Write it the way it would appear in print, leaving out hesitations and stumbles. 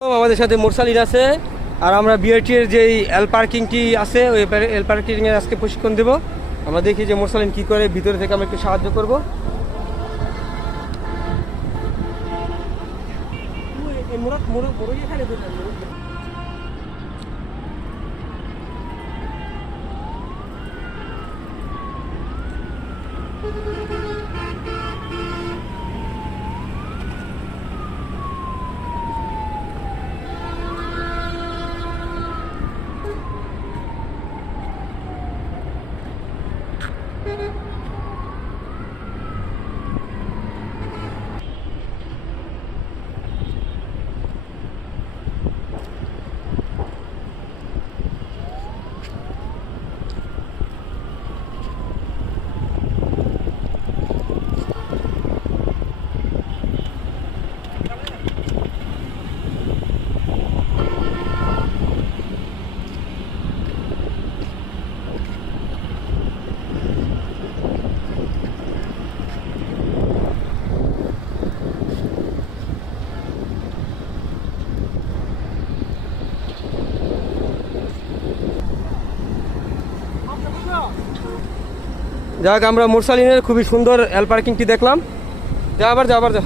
আমাদের সাথে মুরসালিন আছে আর আমরা বিআরটি এর যে এল পার্কিংটি আছে ওই এল পার্কিং এর আজকে প্রশিক্ষণ দেব। আমরা দেখি যে মুরসালিন কি করে, ভিতরে থেকে আমরা একটু সাহায্য করব। যাক, আমরা মুরসালিনের খুবই সুন্দর এল পার্কিংটি দেখলাম। যা আবার যা।